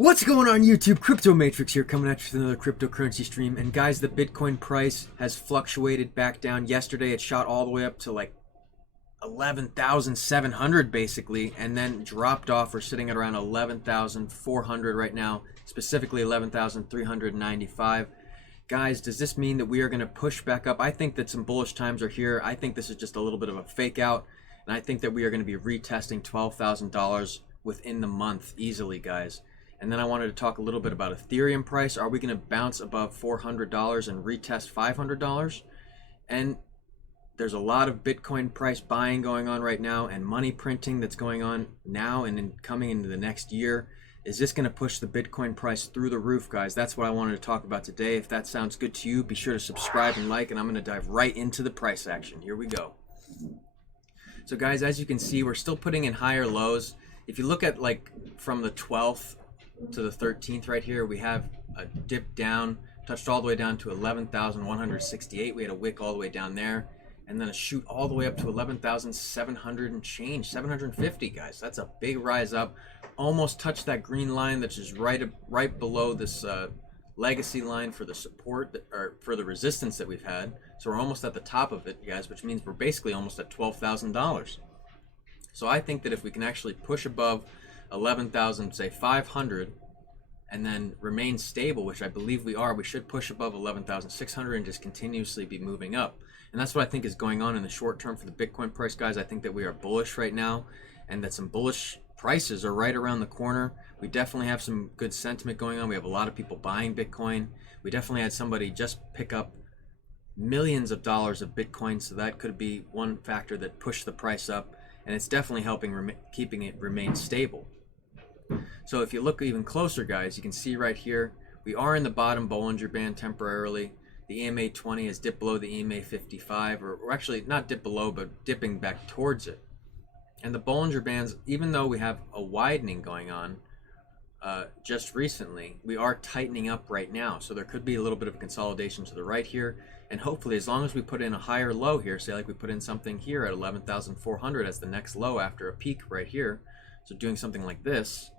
What's going on YouTube? Crypto Matrix here, coming at you with another cryptocurrency stream. And guys, the Bitcoin price has fluctuated back down. Yesterday it shot all the way up to like 11,700 basically, and then dropped off. We're sitting at around 11,400 right now, specifically 11,395. Guys, does this mean that we are going to push back up? I think that some bullish times are here. I think this is just a little bit of a fake out, and I think that we are going to be retesting $12,000 within the month easily, guys. And then I wanted to talk a little bit about Ethereum price. Are we going to bounce above $400 and retest $500? And there's a lot of Bitcoin price buying going on right now and money printing that's going on now and coming into the next year. Is this going to push the Bitcoin price through the roof, guys? That's what I wanted to talk about today. If that sounds good to you, be sure to subscribe and like, and I'm going to dive right into the price action. Here we go. So guys, as you can see, we're still putting in higher lows. If you look at like from the 12th to the 13th right here, we have a dip down, touched all the way down to 11,168. We had a wick all the way down there, and then a shoot all the way up to 11,700 and change, 750, guys. That's a big rise up. Almost touched that green line that's just right below this legacy line for the support or for the resistance that we've had. So we're almost at the top of it, guys, which means we're basically almost at $12,000. So I think that if we can actually push above 11,000, say 500, and then remain stable, which I believe we are, we should push above 11,600 and just continuously be moving up. And that's what I think is going on in the short term for the Bitcoin price, guys. I think that we are bullish right now, and that some bullish prices are right around the corner. We definitely have some good sentiment going on. We have a lot of people buying Bitcoin. We definitely had somebody just pick up millions of dollars of Bitcoin, so that could be one factor that pushed the price up, and it's definitely helping keeping it remain stable. So if you look even closer, guys, you can see right here, we are in the bottom Bollinger Band temporarily. The EMA 20 has dipped below the EMA 55, or actually not dipped below, but dipping back towards it. And the Bollinger Bands, even though we have a widening going on just recently, we are tightening up right now. So there could be a little bit of a consolidation to the right here. And hopefully, as long as we put in a higher low here, say like we put in something here at 11,400 as the next low after a peak right here, so doing something like this,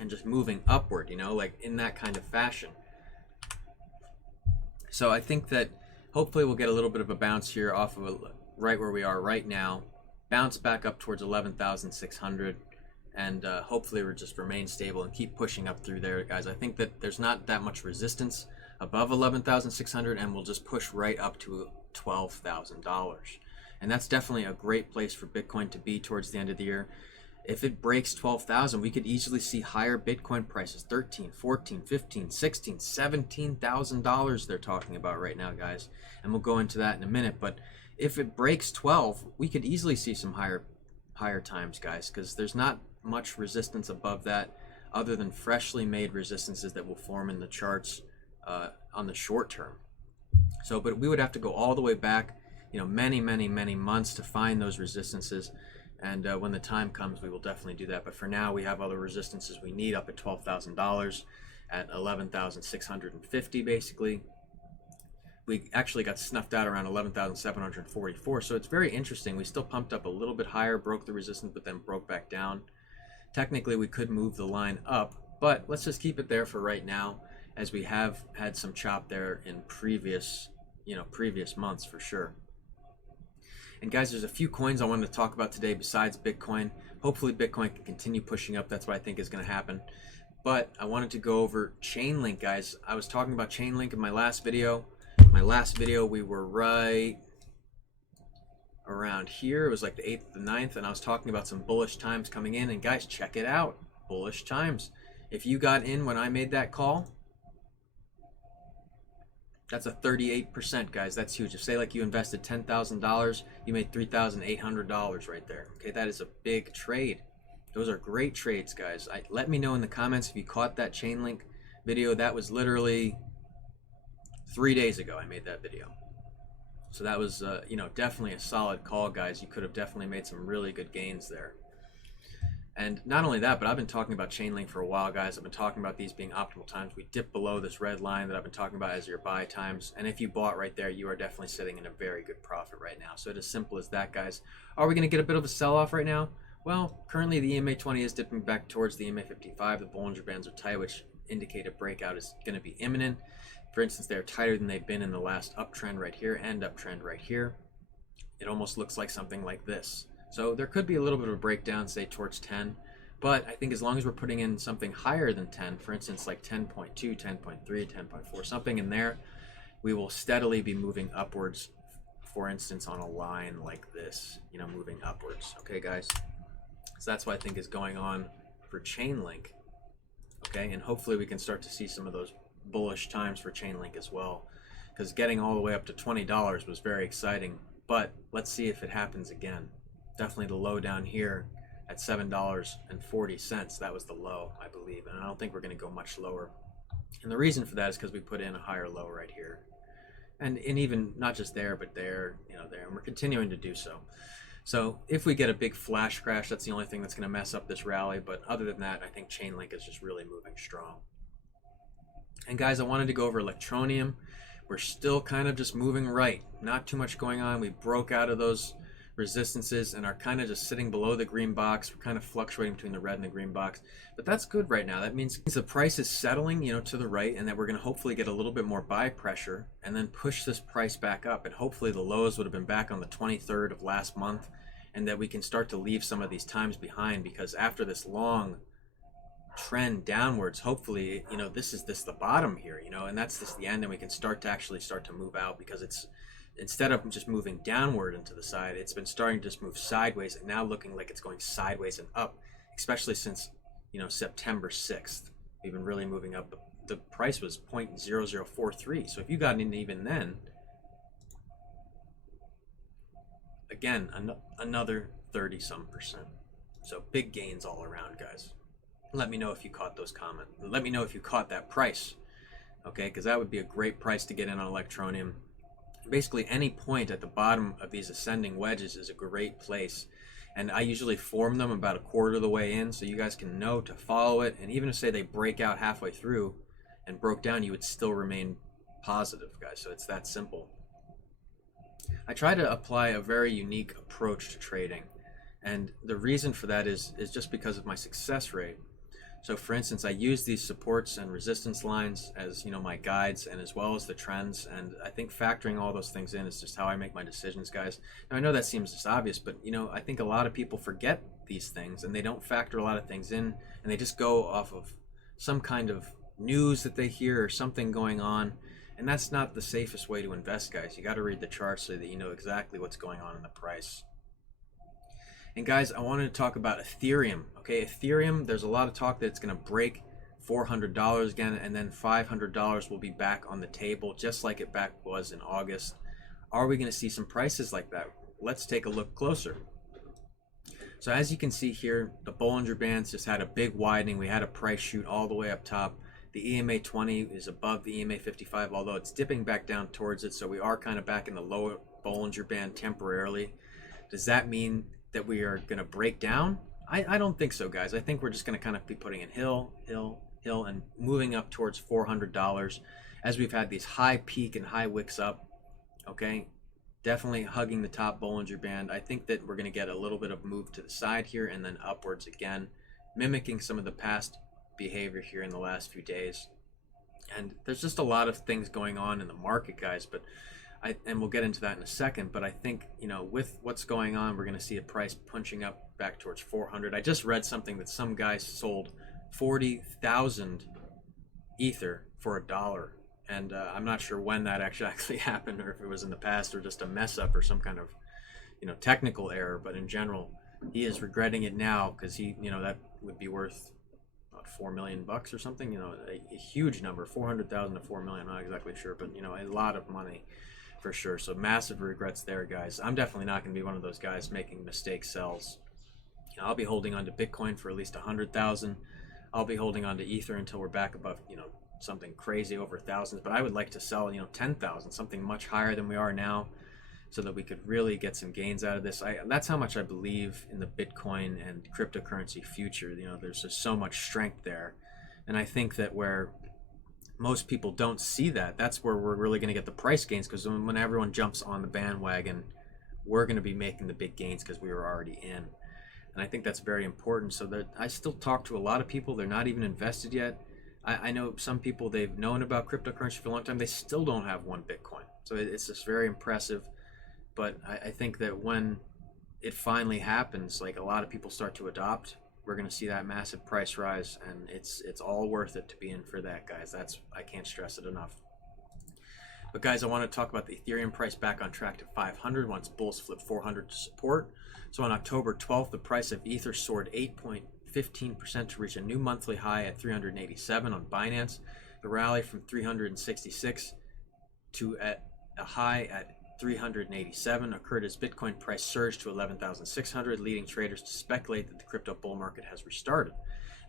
and just moving upward, you know, like in that kind of fashion. So I think that hopefully we'll get a little bit of a bounce here off of right where we are right now, bounce back up towards 11,600, and hopefully we'll just remain stable and keep pushing up through there, guys. I think that there's not that much resistance above 11,600, and we'll just push right up to $12,000. And that's definitely a great place for Bitcoin to be towards the end of the year. If it breaks 12,000, we could easily see higher Bitcoin prices, 13, 14, 15, 16, $17,000 they're talking about right now, guys. And we'll go into that in a minute. But if it breaks 12, we could easily see some higher times, guys, because there's not much resistance above that other than freshly made resistances that will form in the charts on the short term. So, but we would have to go all the way back, you know, many months to find those resistances. And when the time comes, we will definitely do that. But for now, we have other resistances we need up at $12,000 at 11,650 basically. We actually got snuffed out around 11,744. So it's very interesting. We still pumped up a little bit higher, broke the resistance, but then broke back down. Technically, we could move the line up, but let's just keep it there for right now, as we have had some chop there in previous months for sure. And guys, there's a few coins I wanted to talk about today besides Bitcoin. Hopefully Bitcoin can continue pushing up. That's what I think is going to happen. But I wanted to go over Chainlink, guys. I was talking about Chainlink in my last video. We were right around here. It was like the 8th, the 9th, and I was talking about some bullish times coming in. And guys, check it out. Bullish times. If you got in when I made that call, that's a 38%, guys. That's huge. If say like you invested $10,000, you made $3,800 right there. Okay, that is a big trade. Those are great trades, guys. Let me know in the comments if you caught that Chainlink video. That was literally 3 days ago I made that video. So that was, you know, definitely a solid call, guys. You could have definitely made some really good gains there. And not only that, but I've been talking about Chainlink for a while, guys. I've been talking about these being optimal times. We dip below this red line that I've been talking about as your buy times. And if you bought right there, you are definitely sitting in a very good profit right now. So it's as simple as that, guys. Are we going to get a bit of a sell-off right now? Well, currently the EMA 20 is dipping back towards the EMA 55. The Bollinger Bands are tight, which indicate a breakout is going to be imminent. For instance, they're tighter than they've been in the last uptrend right here and uptrend right here. It almost looks like something like this. So there could be a little bit of a breakdown, say towards 10. But I think as long as we're putting in something higher than 10, for instance, like 10.2, 10.3, 10.4, something in there, we will steadily be moving upwards, for instance, on a line like this, you know, moving upwards. Okay, guys? So that's what I think is going on for Chainlink. Okay, and hopefully we can start to see some of those bullish times for Chainlink as well, because getting all the way up to $20 was very exciting. But let's see if it happens again. Definitely the low down here at $7.40. That was the low, I believe, and I don't think we're going to go much lower. And the reason for that is because we put in a higher low right here, and even not just there, but there, you know, there, and we're continuing to do so. So if we get a big flash crash, that's the only thing that's going to mess up this rally. But other than that, I think Chainlink is just really moving strong. And guys, I wanted to go over Electronium. We're still kind of just moving right. Not too much going on. We broke out of those resistances and are kind of just sitting below the green box. We're kind of fluctuating between the red and the green box. But that's good right now. That means the price is settling, you know, to the right, and that we're going to hopefully get a little bit more buy pressure and then push this price back up. And hopefully the lows would have been back on the 23rd of last month, and that we can start to leave some of these times behind, because after this long trend downwards, hopefully, you know, this is the bottom here, you know, and that's just the end, and we can start to move out, because it's, instead of just moving downward into the side, it's been starting to just move sideways, and now looking like it's going sideways and up, especially since, you know, September 6th. We've been really moving up. The price was 0.0043, so if you got in even then, again, another 30-some%. So big gains all around, guys. Let me know if you caught those comments. Let me know if you caught that price, okay? Because that would be a great price to get in on Electronium. Basically, any point at the bottom of these ascending wedges is a great place. And I usually form them about a quarter of the way in, so you guys can know to follow it. And even if, say, they break out halfway through and broke down, you would still remain positive, guys. So it's that simple. I try to apply a very unique approach to trading. And the reason for that is just because of my success rate. So for instance, I use these supports and resistance lines as, you know, my guides, and as well as the trends. And I think factoring all those things in is just how I make my decisions, guys. Now I know that seems just obvious, but you know, I think a lot of people forget these things and they don't factor a lot of things in, and they just go off of some kind of news that they hear or something going on. And that's not the safest way to invest, guys. You got to read the charts so that you know exactly what's going on in the price. And guys, I wanted to talk about Ethereum. Okay, Ethereum, there's a lot of talk that it's going to break $400 again, and then $500 will be back on the table, just like it back was in August. Are we going to see some prices like that? Let's take a look closer. So as you can see here, the Bollinger Bands just had a big widening. We had a price shoot all the way up top. The EMA 20 is above the EMA 55, although it's dipping back down towards it. So we are kind of back in the lower Bollinger Band temporarily. Does that mean that we are going to break down? I don't think so, guys. I think we're just going to kind of be putting in hill, and moving up towards $400 as we've had these high peak and high wicks up. Okay, definitely hugging the top Bollinger Band. I think that we're going to get a little bit of move to the side here and then upwards again, mimicking some of the past behavior here in the last few days. And there's just a lot of things going on in the market, guys, but and we'll get into that in a second, but I think, you know, with what's going on, we're going to see a price punching up back towards 400. I just read something that some guy sold 40,000 Ether for $1, and I'm not sure when that actually happened, or if it was in the past or just a mess up or some kind of, you know, technical error. But in general, he is regretting it now, because he, you know, that would be worth about $4 million or something. You know, a huge number, 400,000 to 4 million. I'm not exactly sure, but you know, a lot of money. For sure. So massive regrets there, guys. I'm definitely not going to be one of those guys making mistake sells. You know, I'll be holding on to Bitcoin for at least 100,000. I'll be holding on to Ether until we're back above, you know, something crazy over thousands. But I would like to sell, you know, 10,000, something much higher than we are now, so that we could really get some gains out of this. That's how much I believe in the Bitcoin and cryptocurrency future. You know, there's just so much strength there, and I think that where most people don't see that, that's where we're really going to get the price gains, because when everyone jumps on the bandwagon, we're going to be making the big gains because we were already in. And I think that's very important. So that I still talk to a lot of people, they're not even invested yet. I know some people, they've known about cryptocurrency for a long time, they still don't have one Bitcoin. So it's just very impressive. But I think that when it finally happens, like a lot of people start to adopt, we're going to see that massive price rise, and it's all worth it to be in for that, guys. I can't stress it enough. But guys, I want to talk about the Ethereum price back on track to 500 once bulls flip 400 to support. So on October 12th, the price of Ether soared 8.15% to reach a new monthly high at 387 on Binance. The rally from 366 to at a high at 387 occurred as Bitcoin price surged to 11,600, leading traders to speculate that the crypto bull market has restarted.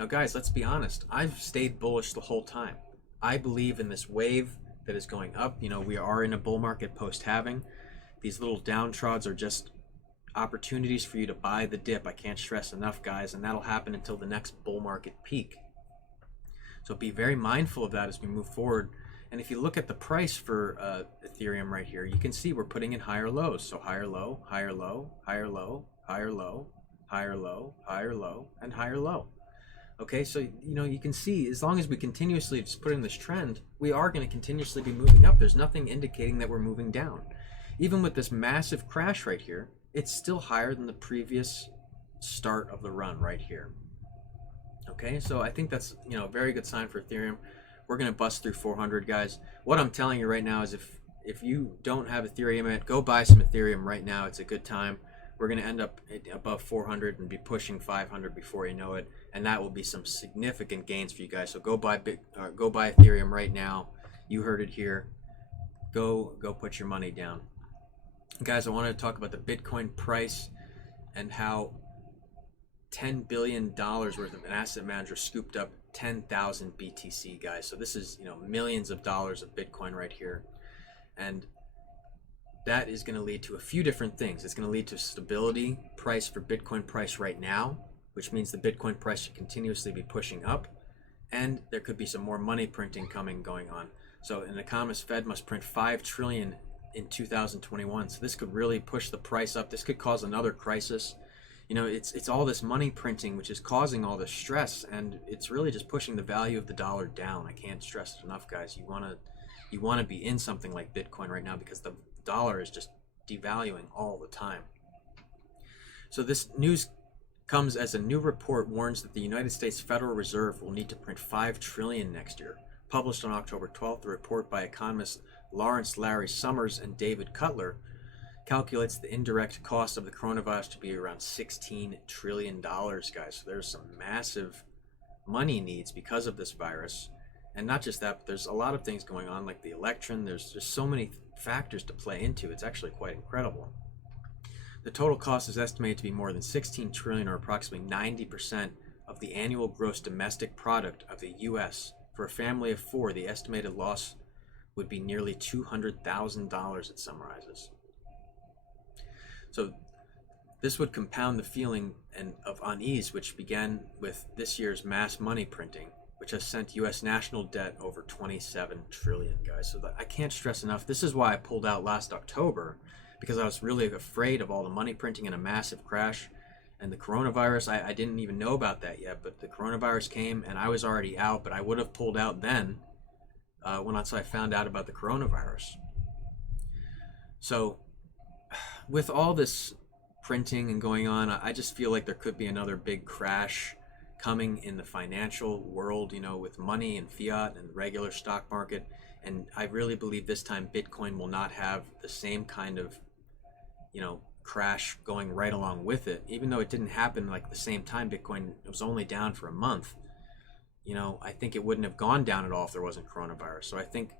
Now guys, let's be honest, I've stayed bullish the whole time. I believe in this wave that is going up. You know, we are in a bull market post-halving. These little downtrods are just opportunities for you to buy the dip. I can't stress enough, guys, and that'll happen until the next bull market peak. So be very mindful of that as we move forward. And if you look at the price for Ethereum right here, you can see we're putting in higher lows. So higher low, higher low, higher low, higher low, higher low, higher low, and higher low. Okay, so you know, you can see as long as we continuously just put in this trend, we are going to continuously be moving up. There's nothing indicating that we're moving down. Even with this massive crash right here, it's still higher than the previous start of the run right here. Okay, so I think that's, you know, a very good sign for Ethereum. We're going to bust through 400, guys. What I'm telling you right now is if you don't have Ethereum yet, go buy some Ethereum right now. It's a good time. We're going to end up above 400 and be pushing 500 before you know it, and that will be some significant gains for you guys. So go buy Ethereum right now. You heard it here. Go put your money down. Guys, I want to talk about the Bitcoin price and how $10 billion worth of an asset manager scooped up 10,000 BTC, guys. So this is, you know, millions of dollars of Bitcoin right here. And that is going to lead to a few different things. It's going to lead to stability price for Bitcoin price right now, which means the Bitcoin price should continuously be pushing up. And there could be some more money printing going on. So an economist, Fed must print 5 trillion in 2021. So this could really push the price up. This could cause another crisis. You know, it's all this money printing which is causing all this stress, and it's really just pushing the value of the dollar down. I can't stress it enough, guys. You want to be in something like Bitcoin right now because the dollar is just devaluing all the time. So this news comes as a new report warns that the United States Federal Reserve will need to print 5 trillion next year. Published on October 12th, the report by economists Lawrence Larry Summers and David Cutler calculates the indirect cost of the coronavirus to be around $16 trillion, guys. So there's some massive money needs because of this virus. And not just that, but there's a lot of things going on, like the election. There's just so many factors to play into. It's actually quite incredible. The total cost is estimated to be more than 16 trillion, or approximately 90% of the annual gross domestic product of the U.S. For a family of 4, the estimated loss would be nearly $200,000, it summarizes. So this would compound the feeling of unease, which began with this year's mass money printing, which has sent U.S. national debt over 27 trillion, guys. So I can't stress enough. This is why I pulled out last October, because I was really afraid of all the money printing and a massive crash. And the coronavirus, I didn't even know about that yet, but the coronavirus came and I was already out, but I would have pulled out then once I found out about the coronavirus. So with all this printing and going on, I just feel like there could be another big crash coming in the financial world, you know, with money and fiat and the regular stock market. And I really believe this time Bitcoin will not have the same kind of, you know, crash going right along with it. Even though it didn't happen like the same time, Bitcoin was only down for a month. You know, I think it wouldn't have gone down at all if there wasn't coronavirus. So I think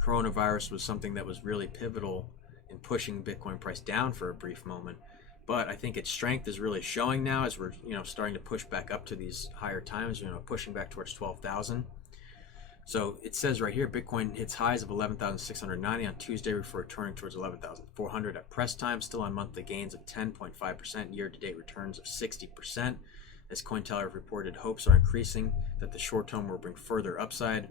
coronavirus was something that was really pivotal in pushing Bitcoin price down for a brief moment. But I think its strength is really showing now as we're, you know, starting to push back up to these higher times, you know, pushing back towards 12,000. So it says right here, Bitcoin hits highs of 11,690 on Tuesday before returning towards 11,400 at press time, still on monthly gains of 10.5%, year-to-date returns of 60%. As Cointeller reported, hopes are increasing that the short term will bring further upside,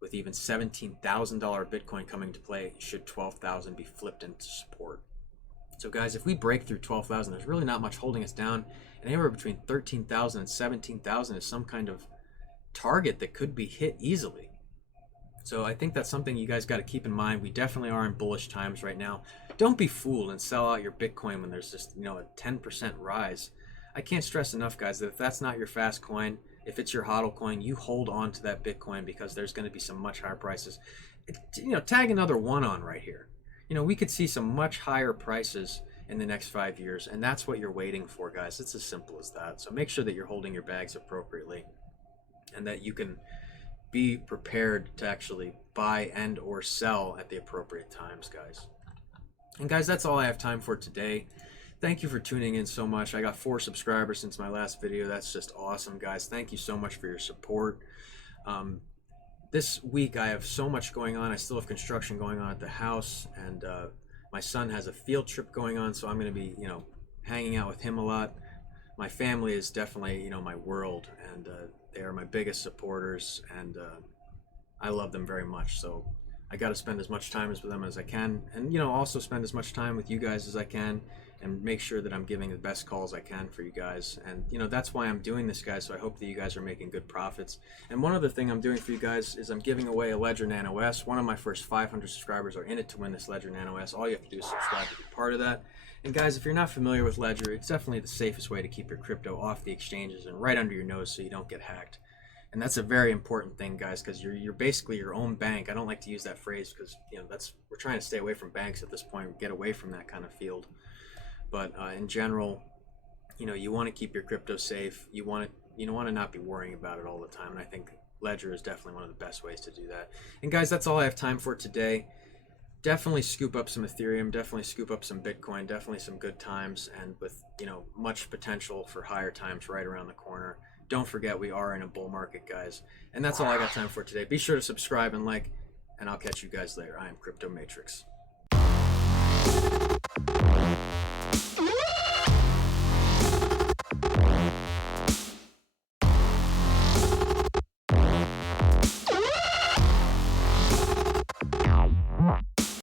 with even $17,000 Bitcoin coming to play should 12,000 be flipped into support. So guys, if we break through 12,000, there's really not much holding us down. And anywhere between 13,000 and 17,000 is some kind of target that could be hit easily. So I think that's something you guys got to keep in mind. We definitely are in bullish times right now. Don't be fooled and sell out your Bitcoin when there's just, you know, a 10% rise. I can't stress enough, guys, that if that's not your fast coin, if it's your hodl coin, you hold on to that Bitcoin, because there's going to be some much higher prices. You know, tag another one on right here. You know, we could see some much higher prices in the next 5 years, and that's what you're waiting for, guys. It's as simple as that. So make sure that you're holding your bags appropriately and that you can be prepared to actually buy and or sell at the appropriate times, guys. And guys, that's all I have time for today. Thank you for tuning in so much. I got 4 subscribers since my last video. That's just awesome, guys. Thank you so much for your support. This week I have so much going on. I still have construction going on at the house, and my son has a field trip going on, so I'm going to be, you know, hanging out with him a lot. My family is definitely, you know, my world, and they are my biggest supporters, and I love them very much. So I got to spend as much time with them as I can, and, you know, also spend as much time with you guys as I can, and make sure that I'm giving the best calls I can for you guys. And, you know, that's why I'm doing this, guys. So I hope that you guys are making good profits. And one other thing I'm doing for you guys is I'm giving away a Ledger Nano S. One of my first 500 subscribers are in it to win this Ledger Nano S. All you have to do is subscribe to be part of that. And guys, if you're not familiar with Ledger, it's definitely the safest way to keep your crypto off the exchanges and right under your nose so you don't get hacked. And that's a very important thing, guys, because you're basically your own bank. I don't like to use that phrase because, you know, we're trying to stay away from banks at this point, get away from that kind of field. But in general, you know, you want to keep your crypto safe. You want to not be worrying about it all the time. And I think Ledger is definitely one of the best ways to do that. And guys, that's all I have time for today. Definitely scoop up some Ethereum. Definitely scoop up some Bitcoin. Definitely some good times, and with, you know, much potential for higher times right around the corner. Don't forget, we are in a bull market, guys. And that's all I got time for today. Be sure to subscribe and like, and I'll catch you guys later. I am Crypto Matrix.